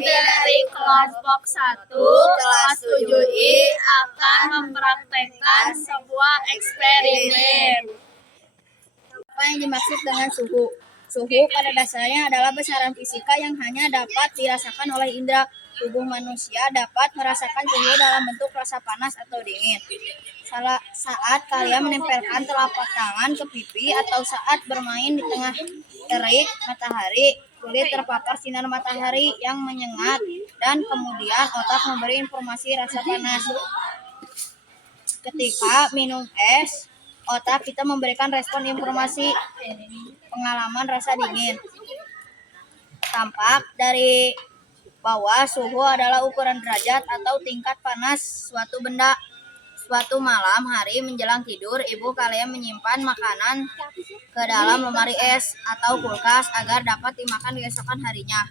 dari kelompok 1 kelas 7I akan mempraktekkan sebuah eksperimen. Apa yang dimaksud dengan suhu? Suhu pada dasarnya adalah besaran fisika yang hanya dapat dirasakan oleh indera. Tubuh manusia dapat merasakan suhu dalam bentuk rasa panas atau dingin. Saat kalian menempelkan telapak tangan ke pipi atau saat bermain di tengah terik matahari, kulit terpapar sinar matahari yang menyengat dan kemudian otak memberi informasi rasa panas. Ketika minum es, otak kita memberikan respon informasi pengalaman rasa dingin. Tampak dari bawah, suhu adalah ukuran derajat atau tingkat panas suatu benda. Suatu malam hari menjelang tidur, ibu kalian menyimpan makanan ke dalam lemari es atau kulkas agar dapat dimakan keesokan harinya.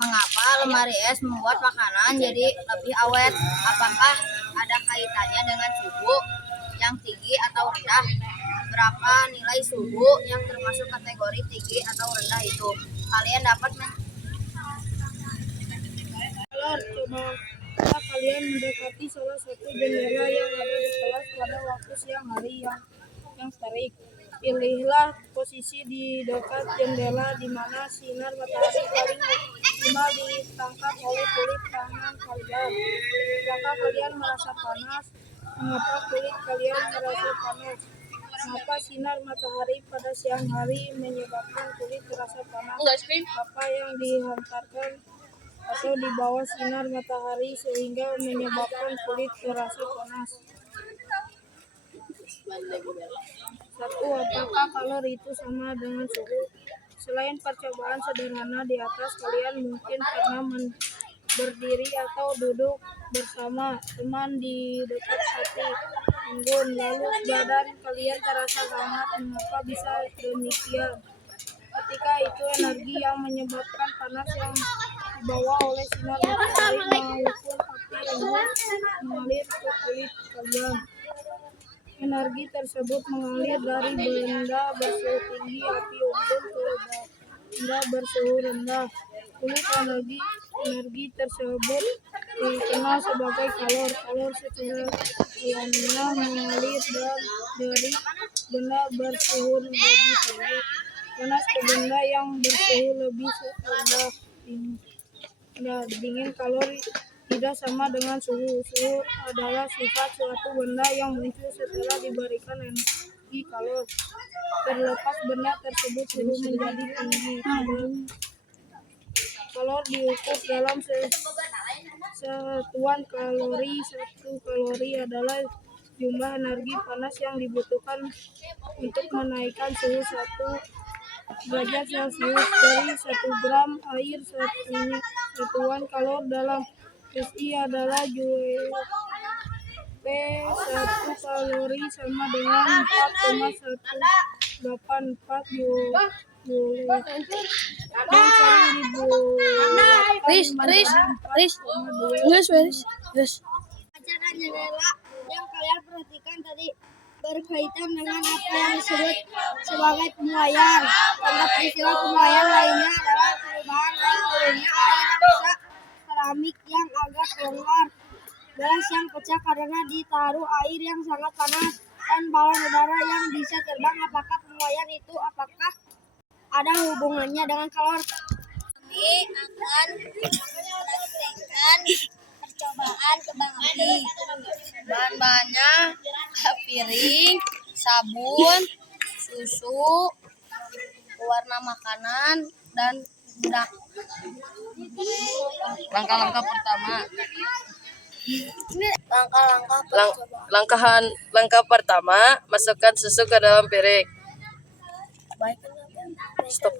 Mengapa lemari es membuat makanan jadi lebih awet? Apakah ada kaitannya dengan suhu yang tinggi atau rendah? Berapa nilai suhu yang termasuk kategori tinggi atau rendah itu? Kalian dapat Coba kalian mendekati salah satu jendela yang ada di kelas pada waktu siang hari yang terik. Pilihlah posisi di dekat jendela di mana sinar matahari paling optimal ditangkap oleh kulit tangan kalian. Apakah kalian merasa panas? Mengapa kulit kalian merasa panas? Mengapa sinar matahari pada siang hari menyebabkan kulit terasa panas? Apa yang dihantarkan atau di bawah sinar matahari sehingga menyebabkan kulit terasa panas? 1. Apakah kalori itu sama dengan suhu? Selain percobaan sederhana di atas, kalian mungkin pernah berdiri atau duduk bersama teman di dekat api unggun, lalu badan kalian terasa hangat. Mengapa bisa demikian? Ketika itu energi yang menyebabkan panas yang dibawa oleh sinar matahari maupun api unggun mengalir ke kulit kalian. Energi tersebut mengalir dari benda bersuhu tinggi api unggun ke benda bersuhu rendah kulit. Energi tersebut dikenal sebagai kalor. Kalor secara alamiah mengalir dari benda bersuhu lebih tinggi panas ke benda yang bersuhu lebih rendah dingin. Kalori tidak sama dengan suhu. Suhu adalah sifat suatu benda yang muncul setelah diberikan energi kalor. Terlepas benda tersebut suhu menjadi tinggi. Kalor diukur dalam satuan kalori. 1 kalori adalah jumlah energi panas yang dibutuhkan untuk menaikkan suhu 1 derajat Celcius. Dari 1 gram air, satuan kalor dalam SI adalah Joule. 1 kalori sama dengan 4,184 Joule. Dan sering acara jendela yang kalian perhatikan tadi berkaitan dengan apa yang disebut sebagai pemuaian. Contoh peristiwa pemuaian lainnya adalah perubahan air turunnya air bisa keramik yang agak longgar, gelas yang pecah karena ditaruh air yang sangat panas, dan balon udara yang bisa terbang. Apakah pemuaian itu ada hubungannya dengan kalor? Kami akan mempraktekkan percobaan kembang api. Bahan-bahannya piring, sabun, susu, pewarna makanan, dan bedak. Langkah-langkah pertama. Langkah pertama, masukkan susu ke dalam piring. Stop.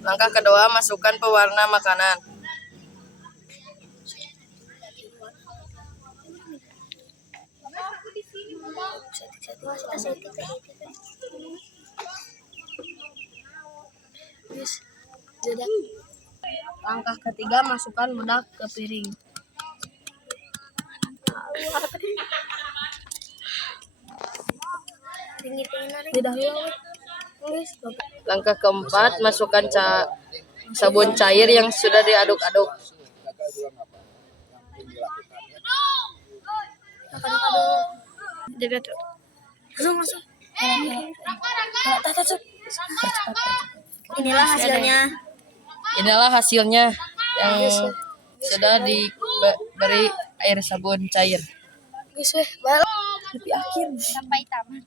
Langkah kedua, masukkan pewarna makanan. Langkah ketiga, masukkan bedak ke piring. Langkah keempat, masukkan sabun cair yang sudah diaduk-aduk. Jaga tuh. Masuk. Inilah hasilnya. Inilah hasilnya yang sudah diberi air sabun cair. Guys, balik. Lebih akhir. Sampai tamat.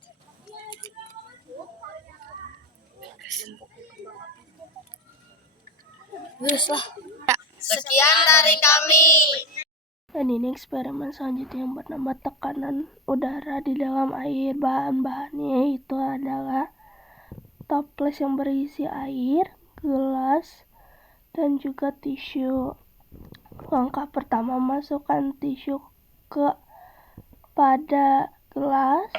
Guys lah. Sekian dari kami. Dan ini eksperimen selanjutnya yang bernama tekanan udara di dalam air. Bahan-bahannya itu adalah toples yang berisi air, gelas, dan juga tisu. Langkah pertama, masukkan tisu pada gelas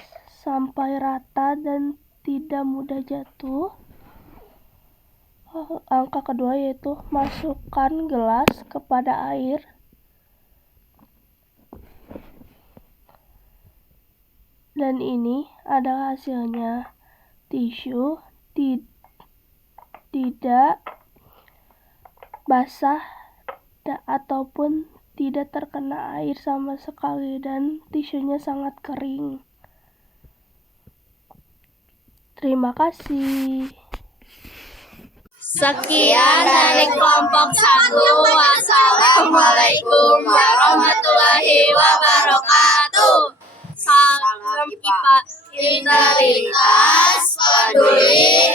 sampai rata dan tidak mudah jatuh. Langkah kedua yaitu masukkan gelas kepada air. Dan ini adalah hasilnya. Tisu tidak basah ataupun tidak terkena air sama sekali, dan tisunya sangat kering. Terima kasih. Sekian dari kelompok 1. Wassalamualaikum warahmatullahi wabarakatuh. Salam IPA. Integritas, peduli,